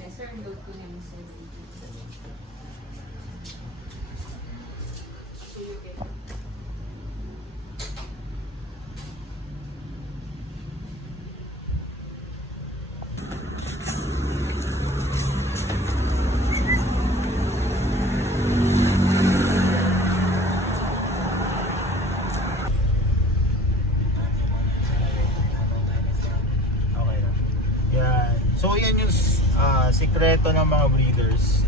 eh, sir, load ko na yung 70. So you get Okay na. Yan. So yan yung sikreto ng mga breeders.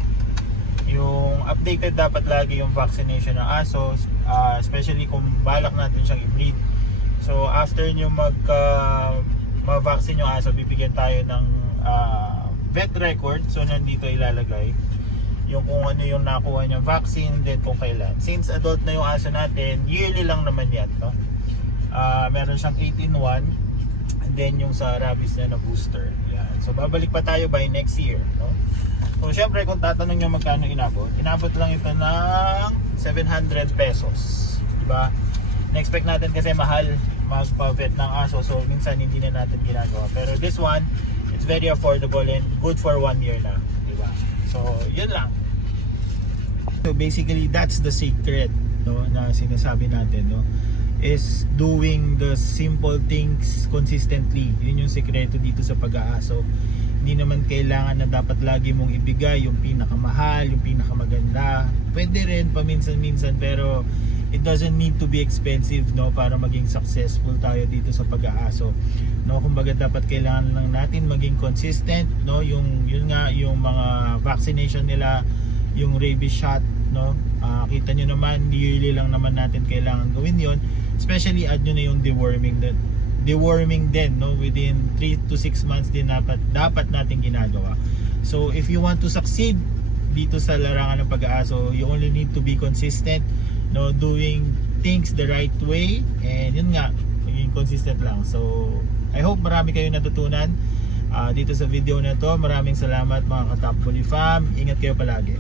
Yung updated dapat lagi yung vaccination ng aso, especially kung balak natin siyang i-breed. So after nyo ma-vaccine yung aso, bibigyan tayo ng vet record. So nandito ilalagay yung kung ano yung nakuha niyang vaccine, then kung kailan. Since adult na yung aso natin, yearly lang naman yan, no? Meron siyang 18-1, and then yung sa rabies na booster. Yan. So babalik pa tayo by next year, no? So syempre kung tatanong nyo magkano inabot lang ito ng 700 pesos, diba? Na-expect natin kasi mahal magpa-vet ng aso, so minsan hindi na natin ginagawa. Pero this one, it's very affordable and good for 1 year na, diba? So yun lang. So basically that's the secret, no, na sinasabi natin, no, is doing the simple things consistently. Yun yung sekreto dito sa pag-aaso. Hindi naman kailangan na dapat lagi mong ibigay yung pinakamahal, yung pinakamaganda. Pwede rin paminsan-minsan, pero it doesn't need to be expensive, no, para maging successful tayo dito sa pag-aaso, no. Kumbaga dapat kailangan lang natin maging consistent, no, yun nga yung mga vaccination nila, yung rabies shot, no. Kita nyo naman, yearly lang naman natin kailangan gawin yon. Especially add nyo na yung deworming din, no, within 3 to 6 months din dapat natin ginagawa. So if you want to succeed dito sa larangan ng pag-aaso, you only need to be consistent, no, doing things the right way, and yun nga, maging consistent lang. So I hope marami kayong natutunan dito sa video na to. Maraming salamat mga Katap Bully Fam. Ingat kayo palagi.